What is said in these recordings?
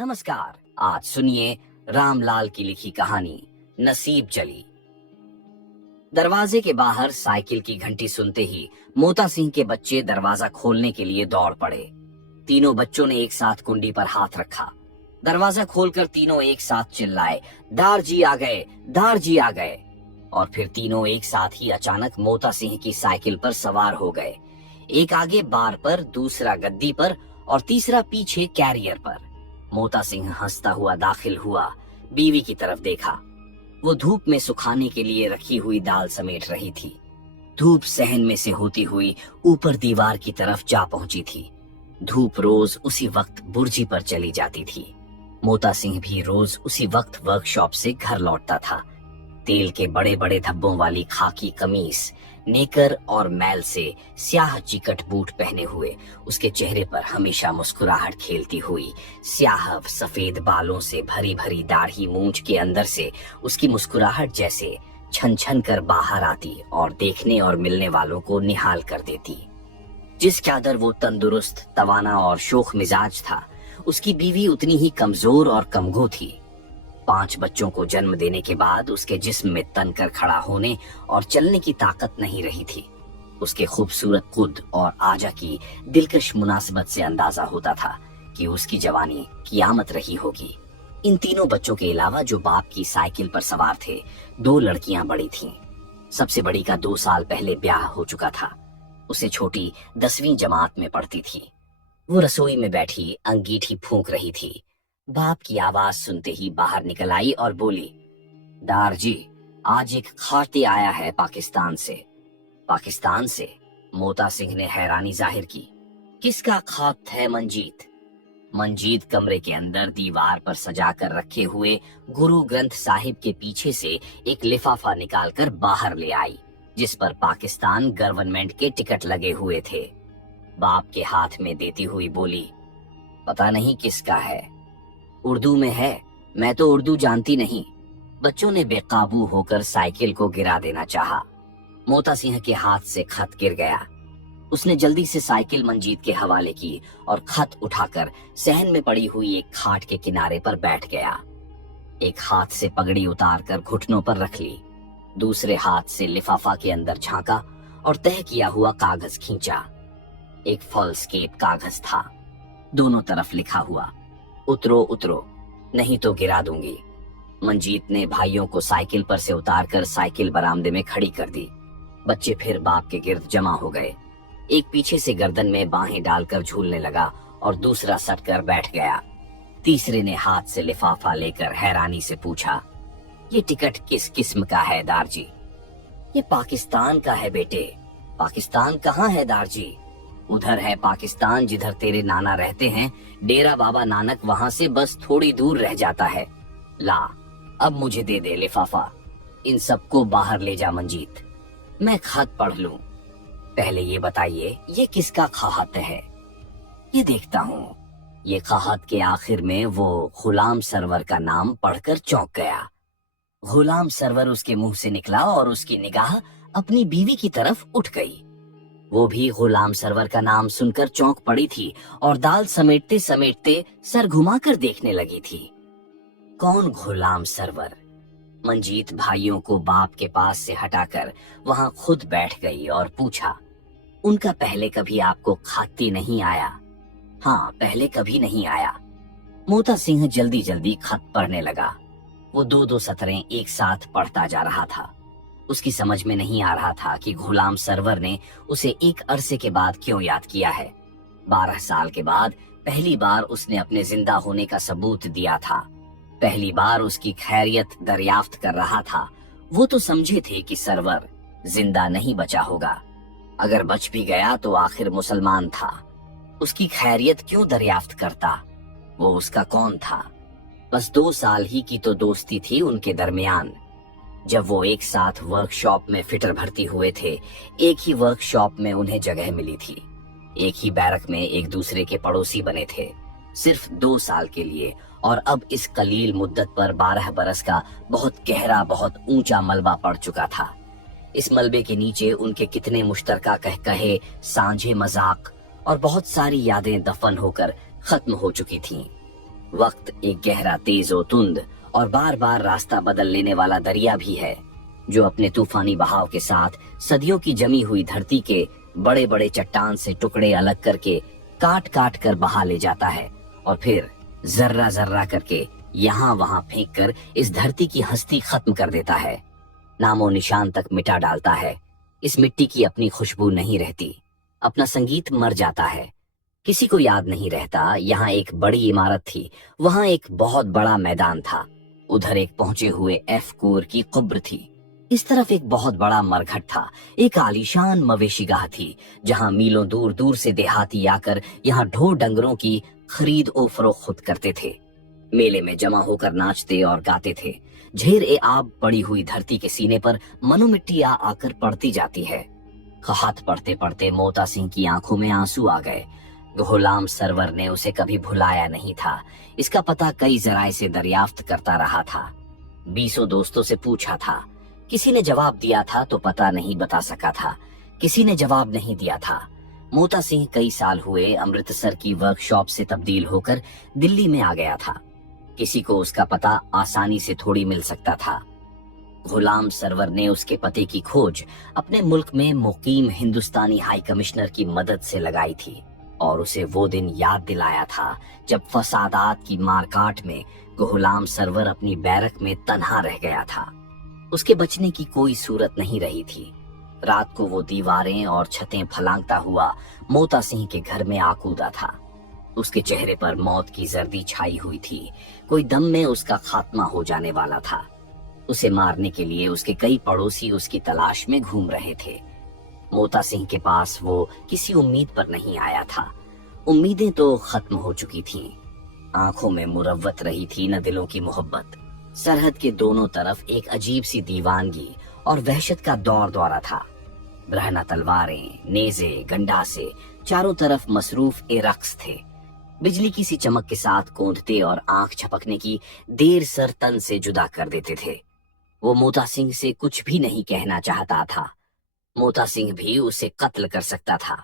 नमस्कार। आज सुनिए रामलाल की लिखी कहानी नसीब चली। दरवाजे के बाहर साइकिल की घंटी सुनते ही मोता सिंह के बच्चे दरवाजा खोलने के लिए दौड़ पड़े। तीनों बच्चों ने एक साथ कुंडी पर हाथ रखा। दरवाजा खोलकर तीनों एक साथ चिल्लाए, दार जी आ गए, दार जी आ गए। और फिर तीनों एक साथ ही अचानक मोता सिंह की साइकिल पर सवार हो गए। एक आगे बार पर, दूसरा गद्दी पर और तीसरा पीछे कैरियर पर। मोता सिंह हंसता हुआ दाखिल हुआ, बीवी की तरफ देखा। वो धूप में सुखाने के लिए रखी हुई दाल समेट रही थी। धूप सहन में से होती हुई ऊपर दीवार की तरफ जा पहुंची थी। धूप रोज उसी वक्त बुर्जी पर चली जाती थी। मोता सिंह भी रोज उसी वक्त वर्कशॉप से घर लौटता था। तेल के बड़े बड़े धब्बों वाली खाकी कमीज, नेकर और मैल से स्याह चिकट बूट पहने हुए, उसके चेहरे पर हमेशा मुस्कुराहट खेलती हुई, स्याह सफेद बालों से भरी भरी दाढ़ी मूंछ के अंदर से उसकी मुस्कुराहट जैसे छन छन कर बाहर आती और देखने और मिलने वालों को निहाल कर देती। जिस चादर वो तंदुरुस्त, तवाना और शोख मिजाज था, उसकी बीवी उतनी ही कमजोर और कमगो थी। 5 बच्चों को जन्म देने के बाद उसके जिस्म में तन कर खड़ा होने और चलने की ताकत नहीं रही थी। उसके खूबसूरत कुद और आजा की दिलकश मुनासिबत से अंदाजा होता था कि उसकी जवानी कियामत रही होगी। इन तीनों बच्चों के अलावा जो बाप की साइकिल पर सवार थे, 2 लड़कियां बड़ी थीं। सबसे बड़ी का 2 साल पहले ब्याह हो चुका था। उसे छोटी 10वीं जमात में पढ़ती थी। वो रसोई में बैठी अंगीठी फूंक रही थी। बाप की आवाज सुनते ही बाहर निकल आई और बोली, दार जी, आज एक खाते आया है पाकिस्तान से। पाकिस्तान से? मोता सिंह ने हैरानी जाहिर की। किसका खत है मंजीत? मंजीत कमरे के अंदर दीवार पर सजा कर रखे हुए गुरु ग्रंथ साहिब के पीछे से एक लिफाफा निकालकर बाहर ले आई, जिस पर पाकिस्तान गवर्नमेंट के टिकट लगे हुए थे। बाप के हाथ में देती हुई बोली, पता नहीं किसका है। उर्दू में है, मैं तो उर्दू जानती नहीं। बच्चों ने बेकाबू होकर साइकिल को गिरा देना चाहा। मोता सिंह के हाथ से खत गिर गया। उसने जल्दी से साइकिल मंजीत के हवाले की और खत उठाकर सहन में पड़ी हुई एक खाट के किनारे पर बैठ गया। एक हाथ से पगड़ी उतारकर घुटनों पर रख ली, दूसरे हाथ से लिफाफा के अंदर झांका और तह किया हुआ कागज खींचा। एक फॉल्सकेप कागज था, दोनों तरफ लिखा हुआ, उतरो उतरो, नहीं तो गिरा दूंगी। मंजीत ने भाइयों को साइकिल पर से उतारकर साइकिल बरामदे में खड़ी कर दी। बच्चे फिर बाप के गिर्द जमा हो गए। एक पीछे से गर्दन में बाहें डालकर झूलने लगा और दूसरा सटकर बैठ गया। तीसरे ने हाथ से लिफाफा लेकर हैरानी से पूछा, ये टिकट किस किस्म का है दार जी? ये पाकिस्तान का है बेटे। पाकिस्तान कहाँ है दार जी? उधर है पाकिस्तान जिधर तेरे नाना रहते हैं। डेरा बाबा नानक वहां से बस थोड़ी दूर रह जाता है। ला, अब मुझे दे दे लिफाफा। इन सबको बाहर ले जा मंजीत, मैं खत पढ़ लूं। पहले ये बताइए, ये किसका खत है? ये देखता हूँ। ये खत के आखिर में वो गुलाम सरवर का नाम पढ़कर चौंक गया। गुलाम सरवर उसके मुंह से निकला और उसकी निगाह अपनी बीवी की तरफ उठ गई। वो भी गुलाम सरवर का नाम सुनकर चौंक पड़ी थी और दाल समेटते समेटते सर घुमाकर देखने लगी थी। कौन गुलाम सरवर? मंजीत भाइयों को बाप के पास से हटाकर वहां खुद बैठ गई और पूछा, उनका पहले कभी आपको खाती नहीं आया? हाँ, पहले कभी नहीं आया। मोता सिंह जल्दी जल्दी खत पढ़ने लगा। वो 2-2 सतरें एक साथ पढ़ता जा रहा था। उसकी समझ में नहीं आ रहा था कि गुलाम सरवर ने उसे एक अरसे के बाद क्यों याद किया है। 12 साल के बाद पहली बार उसने अपने जिंदा होने का सबूत दिया था। पहली बार उसकी खैरियत दरियाफ्त कर रहा था। वो तो समझे थे कि सरवर जिंदा नहीं बचा होगा। अगर बच भी गया तो आखिर मुसलमान था। उसकी खैरियत क्यों दरियाफ्त करता? वो उसका कौन था? बस 2 साल ही की तो दोस्ती थी उनके दरमियान। जब वो एक साथ वर्कशॉप में फिटर भर्ती हुए थे, एक ही वर्कशॉप में उन्हें जगह मिली थी। एक ही बैरक में एक दूसरे के पड़ोसी बने थे, सिर्फ 2 साल के लिए। और अब इस कलील मुद्दत पर 12 बरस का बहुत गहरा, बहुत ऊंचा मलबा पड़ चुका था। इस मलबे के नीचे उनके कितने मुश्तरका कहकहे, सांझे मजाक और बहुत सारी यादें दफन होकर खत्म हो चुकी थीं। वक्त एक गहरा, तेज और तुंद और बार बार रास्ता बदल लेने वाला दरिया भी है, जो अपने तूफानी बहाव के साथ सदियों की जमी हुई धरती के बड़े बड़े चट्टान से टुकड़े अलग करके काट काट कर बहा ले जाता है और फिर जर्रा जर्रा करके यहाँ वहां फेंक कर इस धरती की हस्ती खत्म कर देता है, नामो निशान तक मिटा डालता है। इस मिट्टी की अपनी खुशबू नहीं रहती, अपना संगीत मर जाता है, किसी को याद नहीं रहता। यहाँ एक बड़ी इमारत थी, वहाँ एक बहुत बड़ा मैदान था, उधर एक पहुंचे हुए एफ कोर की कब्र थी, इस तरफ एक बहुत बड़ा मरघट था, एक आलीशान मवेशीगाह थी जहाँ मीलों दूर दूर से देहाती आकर यहाँ ढोर डंगरों की खरीद ओ फरोख्त करते थे, मेले में जमा होकर नाचते और गाते थे। झेर ए आब पड़ी हुई धरती के सीने पर मनो मिट्टी आकर पड़ती जाती है। हाथ पढ़ते पढ़ते मोता सिंह की आंखों में आंसू आ गए। गुलाम सरवर ने उसे कभी भुलाया नहीं था, इसका पता कई जराए से दरियाफ्त करता रहा था, 20 दोस्तों से पूछा था, किसी ने जवाब दिया था तो पता नहीं बता सका था, किसी ने जवाब नहीं दिया था। मोता सिंह कई साल हुए अमृतसर की वर्कशॉप से तब्दील होकर दिल्ली में आ गया था, किसी को उसका पता आसानी से थोड़ी मिल सकता था। गुलाम सरवर ने उसके पते की खोज अपने मुल्क में मुकीम हिंदुस्तानी हाई कमिश्नर की मदद से लगाई थी और उसे वो दिन याद दिलाया था जब फसादात की मारकाट में गुलाम सरवर अपनी बैरक में तन्हा रह गया था। उसके बचने की कोई सूरत नहीं रही थी। रात को वो दीवारें और छतें फलांगता हुआ मोता सिंह के घर में आकूदा था। उसके चेहरे पर मौत की जर्दी छाई हुई थी, कोई दम में उसका खात्मा हो जाने वाला था। उसे मारने के लिए उसके कई पड़ोसी उसकी तलाश में घूम रहे थे। मोता सिंह के पास वो किसी उम्मीद पर नहीं आया था, उम्मीदें तो खत्म हो चुकी थीं। आंखों में मुरव्वत रही थी न दिलों की मोहब्बत। सरहद के दोनों तरफ एक अजीब सी दीवानगी और वहशत का दौर दौरा था। ब्रहना तलवारें, नेज़े, गंडासे चारों तरफ मसरूफ ए रक्स थे। बिजली की सी चमक के साथ कौंधते और आंख झपकने की देर सर तन से जुदा कर देते थे। वो मोता सिंह से कुछ भी नहीं कहना चाहता था। मोता सिंह भी उसे कत्ल कर सकता था।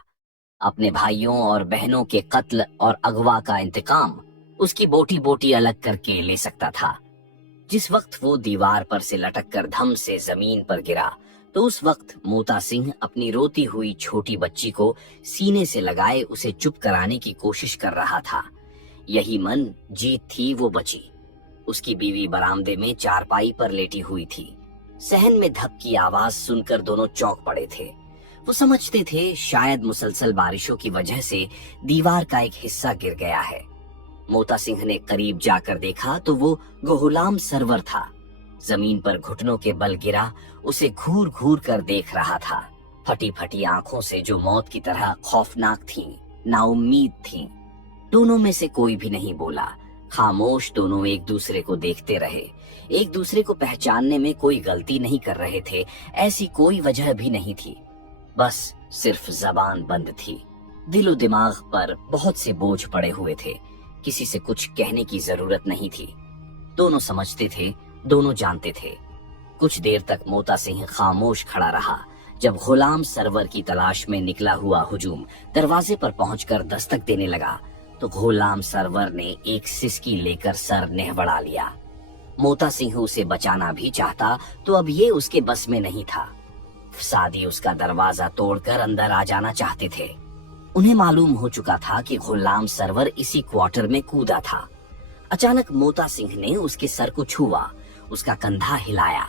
अपने भाइयों और बहनों के कत्ल और अगवा का इंतकाम उसकी बोटी बोटी अलग करके ले सकता था। जिस वक्त वो दीवार पर से लटक कर धम से जमीन पर गिरा तो उस वक्त मोता सिंह अपनी रोती हुई छोटी बच्ची को सीने से लगाए उसे चुप कराने की कोशिश कर रहा था। यही मन जीत थी वो बची। उसकी बीवी बरामदे में चारपाई पर लेटी हुई थी। सहन में धक की आवाज सुनकर दोनों चौंक पड़े थे। वो समझते थे शायद मुसलसल बारिशों की वजह से दीवार का एक हिस्सा गिर गया है। मोता सिंह ने करीब जाकर देखा तो वो गुलाम सरवर था। जमीन पर घुटनों के बल गिरा उसे घूर घूर कर देख रहा था। फटी फटी आंखों से जो मौत की तरह खौफनाक थीं, नाउम्मीद थीं। दोनों में से कोई भी नहीं बोला। खामोश दोनों एक दूसरे को देखते रहे। एक दूसरे को पहचानने में कोई गलती नहीं कर रहे थे, ऐसी कोई वजह भी नहीं थी। बस सिर्फ जबान बंद थी। दिलो दिमाग पर बहुत से बोझ पड़े हुए थे। किसी से कुछ कहने की जरूरत नहीं थी। दोनों समझते थे, दोनों जानते थे। कुछ देर तक मोता सिंह खामोश खड़ा रहा। जब गुलाम सरवर की तलाश में निकला हुआ हुजूम दरवाजे पर पहुंचकर दस्तक देने लगा तो गुलाम सरवर ने एक सिसकी लेकर सर नेहवड़ा लिया। मोता सिंह उसे बचाना भी चाहता तो अब ये उसके बस में नहीं था। सादी उसका दरवाजा तोड़कर अंदर आ जाना चाहते थे। उन्हें मालूम हो चुका था कि गुलाम सरवर इसी क्वार्टर में कूदा था। अचानक मोता सिंह ने उसके सर को छुआ, उसका कंधा हिलाया,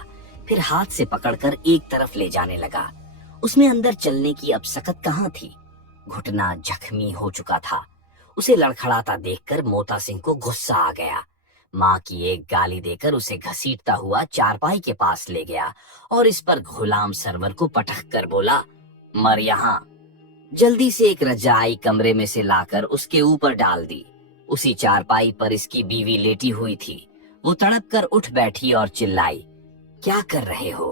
फिर हाथ से पकड़कर एक तरफ ले जाने लगा। उसमें अंदर चलने की अब सकत कहाँ थी। घुटना जख्मी हो चुका था। उसे लड़खड़ाता देखकर मोता सिंह को गुस्सा आ गया। माँ की एक गाली देकर उसे घसीटता हुआ चारपाई के पास ले गया और इस पर गुलाम सरवर को पटक कर बोला, मर यहाँ। जल्दी से एक रजाई कमरे में से लाकर उसके ऊपर डाल दी। उसी चारपाई पर इसकी बीवी लेटी हुई थी। वो तड़प कर उठ बैठी और चिल्लाई, क्या कर रहे हो?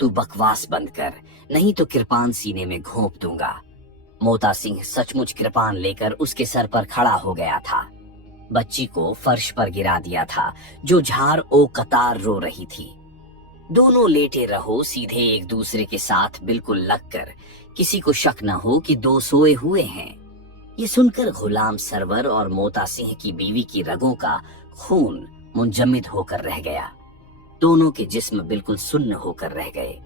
तू बकवास बंद कर, नहीं तो कृपान सीने में घोंप दूंगा। मोता सिंह सचमुच कृपान लेकर उसके सर पर खड़ा हो गया था। बच्ची को फर्श पर गिरा दिया था जो झार ओ कतार रो रही थी। दोनों लेटे रहो सीधे एक दूसरे के साथ बिल्कुल लगकर, किसी को शक न हो कि दो सोए हुए हैं। ये सुनकर गुलाम सरवर और मोता सिंह की बीवी की रगों का खून मुंजमद होकर रह गया। दोनों के जिस्म बिल्कुल सुन्न होकर रह गए।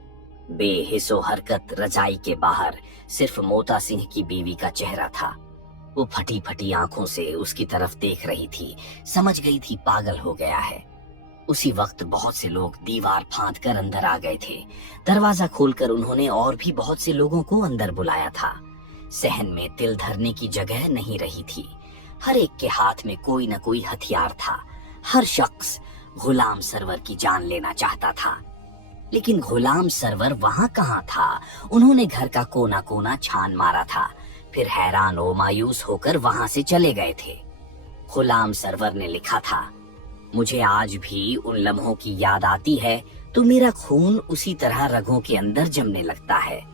बेहिसो हरकत रजाई के बाहर सिर्फ मोता सिंह की बीवी का चेहरा था। वो फटी फटी आंखों से उसकी तरफ देख रही थी, समझ गई थी पागल हो गया है। उसी वक्त बहुत से लोग दीवार फांद कर अंदर आ गए थे। दरवाजा खोलकर उन्होंने और भी बहुत से लोगों को अंदर बुलाया था। सहन में तिल धरने की जगह नहीं रही थी। हर एक के हाथ में कोई न कोई हथियार था। हर शख्स गुलाम सरवर की जान लेना चाहता था। लेकिन गुलाम सरवर वहां कहाँ था? उन्होंने घर का कोना कोना छान मारा था, फिर हैरान और मायूस होकर वहां से चले गए थे। गुलाम सरवर ने लिखा था, मुझे आज भी उन लम्हों की याद आती है तो मेरा खून उसी तरह रगों के अंदर जमने लगता है।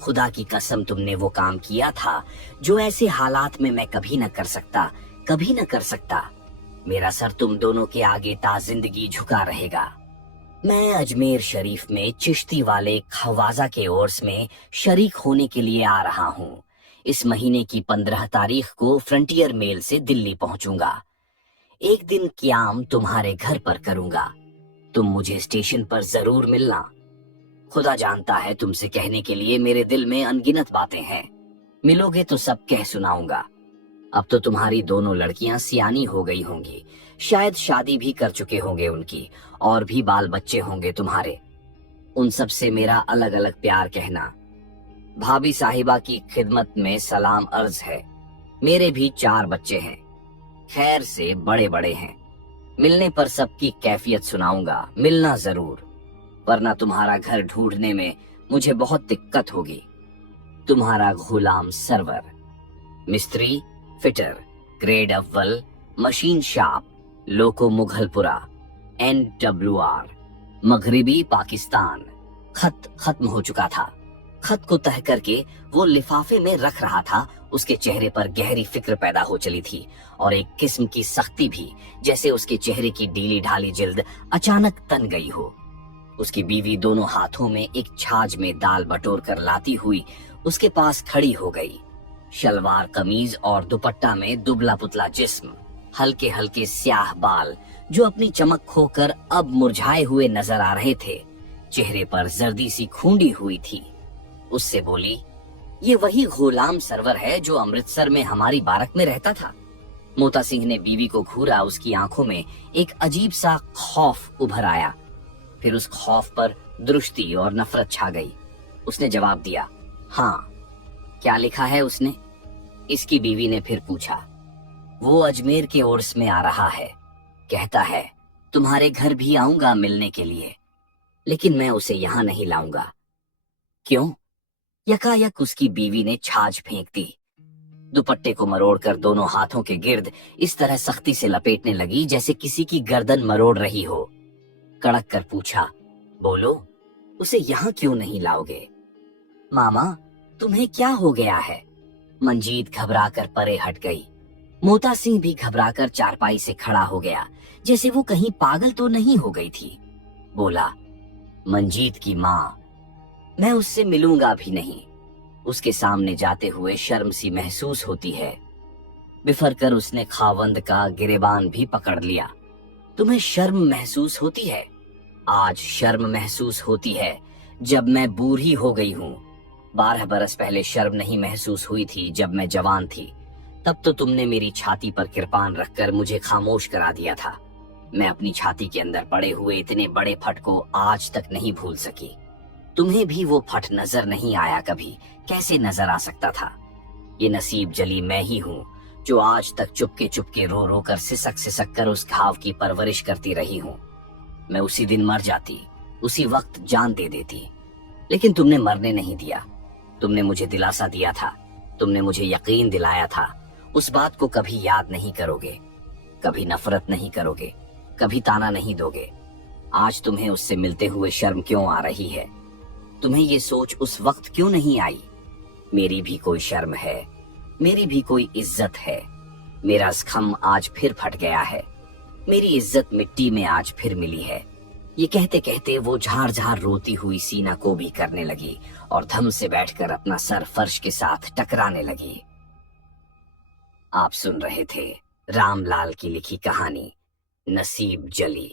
खुदा की कसम तुमने वो काम किया था जो ऐसे हालात में मैं कभी न कर सकता, कभी न कर सकता। मेरा सर तुम दोनों के आगे ताजिंदगी झुका रहेगा। मैं अजमेर शरीफ में चिश्ती वाले खवाजा के उर्स में शरीक होने के लिए आ रहा हूँ। इस महीने की 15 तारीख को फ्रंटियर मेल से दिल्ली पहुंचूंगा। एक दिन क्याम तुम्हारे घर पर करूंगा। तुम मुझे स्टेशन पर जरूर मिलना। खुदा जानता है तुमसे कहने के लिए मेरे दिल में अनगिनत बातें हैं। मिलोगे तो सब कह सुनाऊंगा। अब तो तुम्हारी दोनों लड़कियां सियानी हो गई होंगी, शायद शादी भी कर चुके होंगे उनकी, और भी बाल बच्चे होंगे तुम्हारे। उन सब से मेरा अलग अलग प्यार कहना। भाभी साहिबा की खिदमत में सलाम अर्ज है। मेरे भी 4 बच्चे हैं, खैर से बड़े बड़े हैं। मिलने पर सबकी कैफियत सुनाऊंगा, मिलना जरूर, वरना तुम्हारा घर ढूंढने में मुझे बहुत दिक्कत होगी। तुम्हारा गुलाम सरवर। मिस्त्री, फिटर, ग्रेड अव्वल, मशीन शॉप, लोको मुघलपुरा, NWR, मगरिबी पाकिस्तान। खत खत्म हो चुका था। खत को तह करके वो लिफाफे में रख रहा था। उसके चेहरे पर गहरी फिक्र पैदा हो चली थी और एक किस्म की सख्ती भी, जैसे उसके चेहरे की ढीली ढाली जिल्द अचानक तन गई हो। उसकी बीवी दोनों हाथों में एक छाछ में दाल बटोर कर लाती हुई उसके पास खड़ी हो गई। शलवार कमीज और दुपट्टा में दुबला पुतला जिस्म, हल्के हल्के स्याह बाल जो अपनी चमक खोकर अब मुरझाए हुए नजर आ रहे थे, चेहरे पर जर्दी सी खूंडी हुई थी। उससे बोली, ये वही गुलाम सरवर है जो अमृतसर में हमारी बारक में रहता था। मोता सिंह ने बीवी को घूरा। उसकी आंखों में एक अजीब सा खौफ उभर आया, फिर उस खौफ पर दृष्टि और नफरत छा गई। उसने जवाब दिया, हाँ। क्या लिखा है उसने? इसकी बीवी ने फिर पूछा। वो अजमेर के उर्स में आ रहा है, कहता है तुम्हारे घर भी आऊंगा मिलने के लिए, लेकिन मैं उसे यहाँ नहीं लाऊंगा। क्यों? यकायक उसकी बीवी ने छाछ फेंक दी। दुपट्टे को मरोड़कर दोनों हाथों के गिर्द इस तरह सख्ती से लपेटने लगी जैसे किसी की गर्दन मरोड़ रही हो। कड़क कर पूछा, बोलो, उसे यहाँ क्यों नहीं लाओगे? मामा, तुम्हें क्या हो गया है? मंजीत घबराकर परे हट गई। मोता सिंह भी घबराकर चारपाई से खड़ा हो गया, जैसे वो कहीं पागल तो नहीं हो गई थी। बोला, मंजीत की माँ, मैं उससे मिलूंगा भी नहीं। उसके सामने जाते हुए शर्म सी महसूस होती है। बिफर कर उसने खावंद का गिरेबान भी पकड़ लिया। तुम्हें शर्म महसूस होती है? आज शर्म महसूस होती है जब मैं बूढ़ी हो गई हूँ। 12 बरस पहले शर्म नहीं महसूस हुई थी जब मैं जवान थी। तब तो तुमने मेरी छाती पर किरपान रखकर मुझे खामोश करा दिया था। मैं अपनी छाती के अंदर पड़े हुए इतने बड़े फट को आज तक नहीं भूल सकी। तुम्हें भी वो फट नजर नहीं आया कभी? कैसे नजर आ सकता था? ये नसीब जली मैं ही हूँ जो आज तक चुपके चुपके रो रो कर सिसक सिसक कर उस घाव की परवरिश करती रही हूँ। मैं उसी दिन मर जाती, उसी वक्त जान दे देती, लेकिन तुमने मरने नहीं दिया। तुमने मुझे दिलासा दिया था, तुमने मुझे यकीन दिलाया था। उस बात को कभी याद नहीं करोगे, कभी नफरत नहीं करोगे, कभी ताना नहीं दोगे। आज तुम्हें उससे मिलते हुए शर्म क्यों आ रही है? तुम्हें ये सोच उस वक्त क्यों नहीं आई? मेरी भी कोई शर्म है, मेरी भी कोई इज्जत है। मेरा ज़ख्म आज फिर फट गया है, मेरी इज्जत मिट्टी में आज फिर मिली है। ये कहते कहते वो झाड़ झाड़ रोती हुई सीना को भी करने लगी और धम से बैठकर अपना सर फर्श के साथ टकराने लगी। آپ سن رہے تھے رام لال کی لکھی کہانی نصیب جلی۔